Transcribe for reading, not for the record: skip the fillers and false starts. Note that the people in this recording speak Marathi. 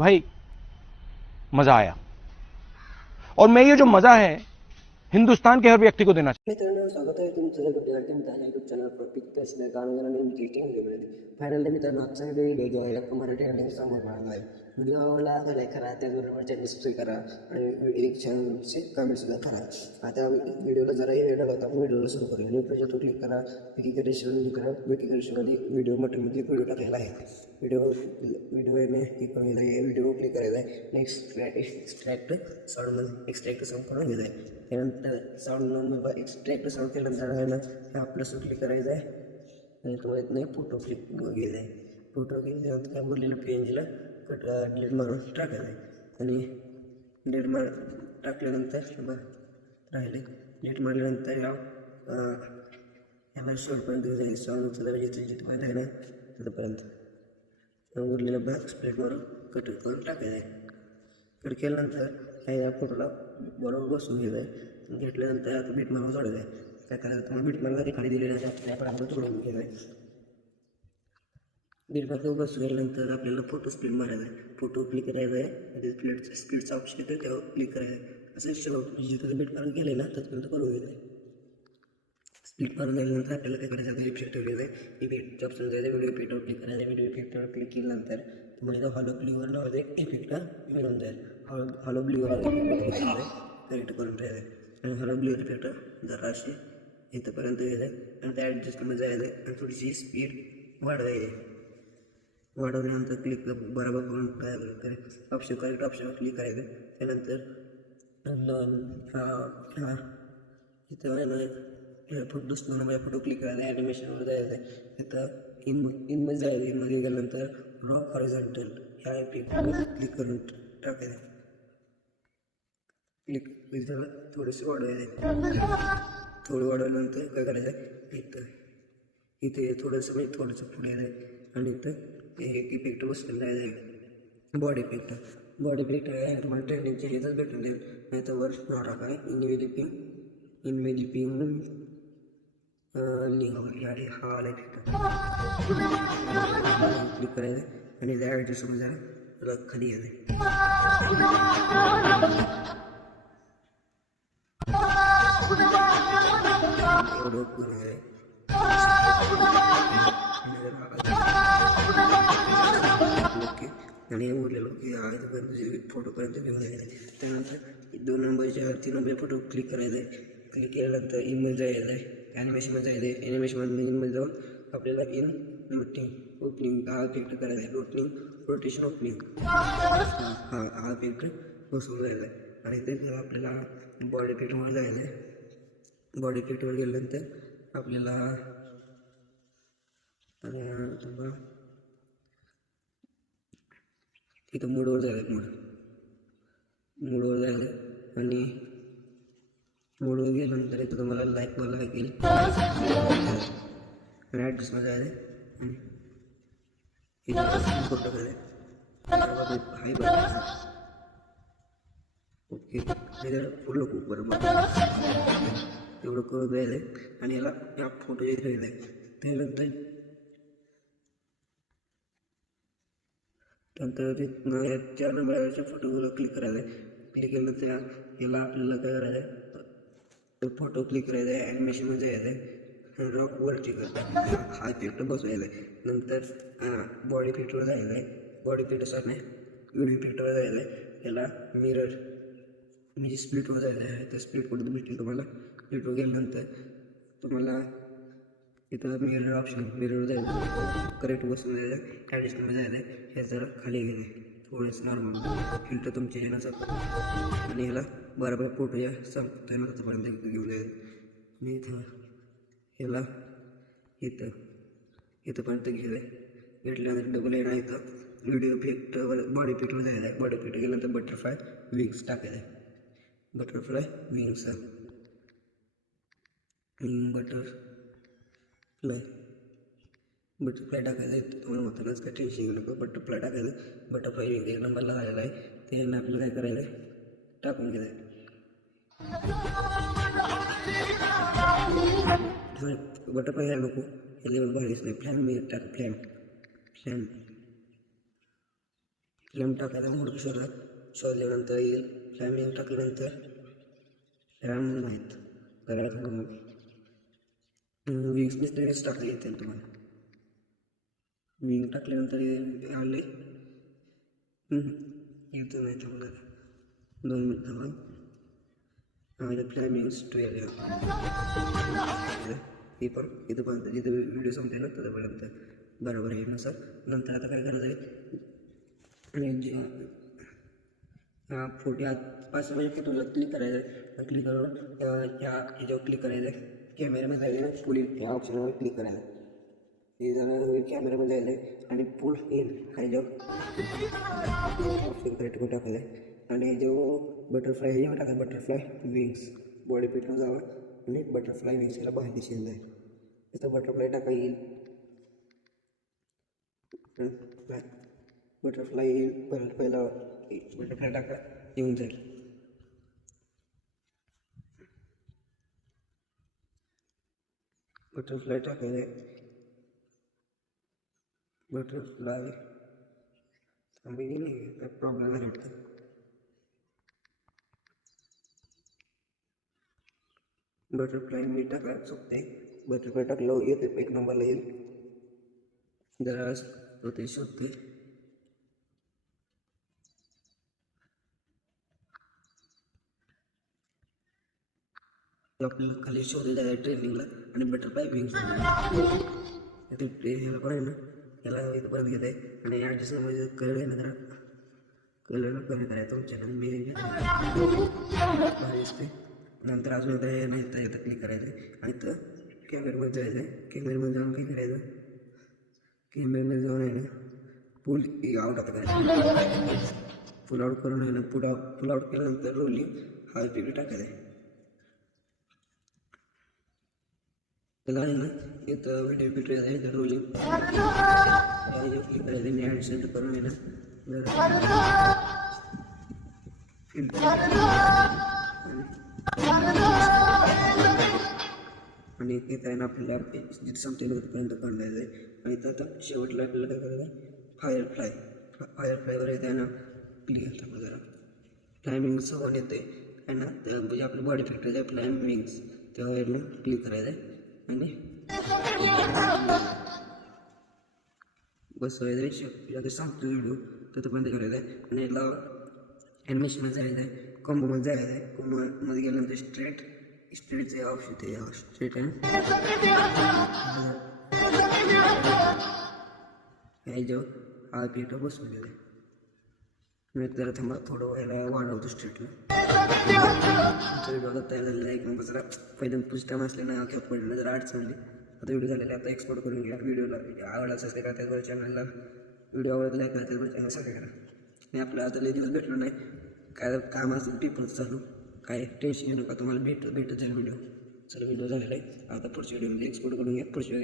भाई मजा आया। और मैं ये जो मजा है हिंदुस्तान के हर व्यक्ति को देना चाहिए। मित्रांनो, स्वागत आहे तुमचं यूट्यूब चॅनल प्रॉफिट कसं गाणं इंटरेस्टिंग व्हिडिओ फायनली मित्रांनो, आजचा व्हिडिओ जो आहे आपण मराठी आणि समोर राहणार आहे. व्हिडिओला लाईक करा, त्याचबरोबर चॅनल सबस्क्राईब करा आणि एक चॅनलचे कमेंटसुद्धा करा. आता व्हिडिओला जरा हे वेळ होता, व्हिडिओला सुरू करूया. न्यू प्रोजेक्ट क्लिक करा, नोटिफिकेशन करा. नोटिफिकेशनमध्ये व्हिडिओ मटेरियलमध्ये व्हिडिओ टाकलेला आहे. व्हिडिओने व्हिडिओ क्लिक करायचा आहे. नेक्स्ट एक्स्ट्रॅक्ट साऊंड करून घ्यायचा आहे. त्यानंतर साऊंड एक्स्ट्रॅक्ट साऊंड केल्यानंतर आहे ना प्लस क्लिक करायचं आहे आणि तुम्हाला नाही फोटो क्लिक घ्यायचा आहे. फोटो घेतल्यानंतर काय बोललेलं पेजला डिलीट मारून टाकायचं आहे आणि डिलीट टाकल्यानंतर राहिले. डिलीट मारल्यानंतर याला शेवटपर्यंत जाईल. साऊंड जिथपर्यंत आहे ना तिथपर्यंत उरलेलं बॅक स्प्लिट मारून कट करून टाकायचं आहे. कट केल्यानंतर या फोटोला बरोबर बसून घ्यायचं आहे. घेतल्यानंतर आता बीट मारून सोडायचं आहे. काय करायचं, तुम्हाला बीट मार्ग खाली दिलेलं आहे त्याकडे आपण तोडून घ्यायचं आहे. बीट मार्ग बसून गेल्यानंतर आपल्याला फोटो स्प्लिट मारायचा आहे. फोटो क्लिक करायचा आहे. ते स्प्लिटचा ऑप्शन येतो त्यावर क्लिक करायचं आहे. असं जिथं बीट मार्ग केलं ना तिथपर्यंत करून घ्यायचं आहे. स्प्लिट मारून झाल्यानंतर आपल्याला काय करायचं आहे, इफेक्टवर घ्यायचं आहे. इफेक्टच्या ऑप्शन जायचं, व्हिडिओ इफेक्टवर क्लिक करायचं. व्हिडिओ इफेक्टवर क्लिक केल्यानंतर तुम्हाला इथं हॉलो ब्ल्यूवर नावाचा एक इफेक्ट मिळून जाईल. हॉलो ब्ल्यूवर करेक्ट करून ठेवायचं आणि हॉलो ब्ल्यू इफेक्ट जरा अशी इथंपर्यंत यायचं आहे आणि त्या ॲडजस्टमध्ये जायचं आहे आणि थोडीशी स्पीड वाढवायची. वाढवल्यानंतर क्लिक बरोबर करून करेक्ट ऑप्शनवर क्लिक करायचं. त्यानंतर इथं फोटो क्लिक करायचा. ॲनिमेशनवर जायचं आहे. तिथं इनमध्ये जायचं. इनमध्ये गेल्यानंतर रॉ हॉरिझॉन्टल ह्या इफेक्टवर क्लिक करून टाकायचं. क्लिक झालं, थोडंसं वाढवायचं. थोडं वाढवल्यानंतर काय करायचं, इथे थोडंसं पुढे जायचं आणि इथं एक इफेक्ट बसलेला आहे, बॉडी इफेक्ट आहे. तुम्हाला ट्रेंडिंगचे हेच भेटून देईल. नाही तर वर नाव टाका इनवेलिपिंग हा आला इफेक्ट. क्लिक करायचं आणि त्या ॲडजस्टमध्ये जरा खाली यायचं. आणि उरलेलो की फोटोपर्यंत घेऊन जायचं आहे. त्यानंतर 2 नंबरच्या 3 नंबर फोटो क्लिक करायचं आहे. क्लिक केल्यानंतर इनमध्ये जायचं आहे, ॲनिमेशनमध्ये जायचं आहे. ॲनिमेशनमध्ये जाऊन आपल्याला ओपनिंग हा इफेक्ट करायचा आहे. रोटेशन ओपनिंग हा इफेक्ट बसवून जायचा आहे. आणि ते आपल्याला बॉडी इफेक्टवर जायचं आहे. बॉडी इफेक्टवर गेल्यानंतर आपल्याला इथं मूडवर जायचं आणि मूडवर गेल्यानंतर इथं तुम्हाला लाईक मला लागेल आणि ॲड्रेसमध्ये जायचं आणि इथं फोटो करायचं. ओके फुल खूप बरोबर एवढं करून द्यायचं आहे आणि या फोटो जे ठेवायचं आहे. त्यानंतर 4 नंबरच्या फोटोवर क्लिक करायचं आहे. क्लिक केल्यानंतर याला आपल्याला काय करायचं आहे, फोटो क्लिक करायचा आहे. ॲनिमेशनमध्ये जायचं आहे. रॉक वर्टिकल हा इफेक्ट बसवायचा आहे. नंतर बॉडी इफेक्टवर जायचं आहे. बॉडी इफेक्ट नाही, व्हिडिओ इफेक्टवर जायचं आहे. याला मिरर म्हणजे स्प्लिटवर जायचं आहे. त्या स्प्लिटमध्ये भेटेल तुम्हाला. स्प्लिटवर गेल्यानंतर तुम्हाला इथं मिरर ऑप्शन, मिरर जायचं, करेक्ट बसून जायचं, ॲडिशनलमध्ये जायचं आहे. हे जरा खाली घ्यायचं थोडंसं नॉर्मल फिल्टर तुमच्या ह्यानं आणि ह्याला बरोबर फोटो या संपतो ना तोपर्यंत घेऊन जायचं. आणि ह्याला इथंपर्यंत घ्यायचं आहे. घेतल्यानंतर डबल येणार इथं व्हिडिओ इफेक्टवर बॉडी इफेक्टवर जायचं आहे. बॉडी इफेक्ट गेल्यानंतर बटरफ्लाय विंग्स टाकायचं आहे. बटरफ्लाय विंग्स बटरफ्लाय टाकायचं आहे. तुम्हाला म्हणतानाच काय टेन्शन घेऊ नको. बटरफ्लाय टाकायचं. बटरफ्लाय विंग 1 नंबरला आलेला आहे. त्याला आपल्याला काय करायचं आहे, टाकून घ्यायचं आहे. बटरफ्लाय घ्यायला नको, हे लेवल भारीच नाही. फ्लॅन मी टाक फ्लॅन फ्लेम टाकायचा मोड शोधल्यानंतर येईल. फ्लॅमिंग टाकल्यानंतर फ्लॅम नाहीत करायचं मग विंग्स मिस्टेरियस टाकले येतील तुम्हाला. विंग टाकल्यानंतर आले येतं नाही तर मला 2 मिनिटं आम्हाला फ्लॅमिंग्स टू हे पण इथं पर्यंत जिथं व्हिडिओ संपते ना तोपर्यंत बरोबर आहे ना सर. नंतर आता काय करायचं आहे, फोटो 5 म्हणजे फोटोला क्लिक करायचं आहे. क्लिक करून ह्याच्यावर क्लिक करायचं आहे. कॅमेरामध्ये जायचं आहे, फुल इन या ऑप्शनवर क्लिक करायचं आहे. हे झालं कॅमेरामध्ये जायचं आहे आणि फुल इन ह्याच्यावर ऑप्शन करेक्ट करून टाकायचं आहे. आणि जो बटरफ्लाय ह्याच्यावर टाका, बटरफ्लाय विंग्स बॉडी पेटवर जावं आणि बटरफ्लाय विंग्स याला बाहेर दिसेल जाईल. तिथं बटरफ्लाय टाका येईल. बटरफ्लाय येईल पहिला बटरफ्लाय टाका येऊन जाईल. बटरफ्लाय टाकायचे. बटरफ्लाय थांबली नाही काय प्रॉब्लेम आहे वाटतं. बटरफ्लाय मी टाकायला चुकते. बटरफ्लाय टाकलं येते 1 नंबरला येईल. जरा ते शोधते. आपल्याला खाली शोधले जायचं ट्रेनिंगला आणि बटरफ्लाय विंग्स ते ह्याला पण आहे ना, त्याला इथं परत घेत आहे आणि ॲडजस्टमध्ये कलर आहे ना, जरा कलर कमी करायचा तुमच्याकडे मी दिसते. नंतर अजून येतं नाही तर इथं क्लिक करायचं आहे आणि इथं कॅमेरामध्ये जायचं आहे. कॅमेरामध्ये जाऊन काय करायचं, कॅमेरामध्ये जाऊन आहे ना फुल आउट आता करायचं. फुल आउट करून आहे ना फुल आउट केल्यानंतर रोलिंग हा पिक्चर टाकायचं आहे. त्याला आहे ना इथं व्हिडिओ पिक्चर आहे तर रोलिंग क्लिक करायचं आणि ॲडजस्ट करून आहे ना आणि इथं आहे ना आपल्याला जिथं संपलेलं तिथपर्यंत काढायचं आहे. आणि इथं आता शेवटला आपल्याला काय करायचं आहे, फायरफ्लायवर येते आहे ना क्लिक करतो जरा फ्लॅमिंग्स वन येते आहे ना, त्या म्हणजे आपलं बॉडी फॅक्टरी आहे फ्लॅमिंग्स त्यावर क्लिक करायचं आहे आणि बसवायचं आहे. सांगतो व्हिडिओ तिथपर्यंत करायचं आहे आणि याला ॲनिमेशनमध्ये जायचं आहे, कॉम्बोमध्ये जायचं आहे. कॉम्बोमध्ये गेल्यानंतर स्ट्रेटचे ऑप्शन ते स्ट्रेट आहे ह्याच्यावर हा पेटो बसवलेला आहे. मी जरा थांबा थोडं व्हायला वाढवतो स्ट्रेटला. व्हिडिओ तयार झालेला आहे. एक नंबर जरा पहिल्यांदा पुढची टाईम असल्यानं खेळ पडलं जरा अडचण आली. आता व्हिडिओ झालेला आता एक्सपोर्ट करून घ्या. व्हिडिओला आवडला सबस्क्राईब करा, त्याचबरोबर चॅनलला व्हिडिओ आवडला लाईक करा, त्याचबरोबर चॅनल सबस्क्राईब करा. आणि आपलं आता लई दिवस भेटलो नाही, काय काम असेल पेपरच चालू, काय टेन्शन घेऊ नका, तुम्हाला भेटत जाईल व्हिडिओ. चला व्हिडिओ झालेला आहे आता पुढच्या व्हिडिओमध्ये एक्सपोर्ट करून घ्या. पुढच्या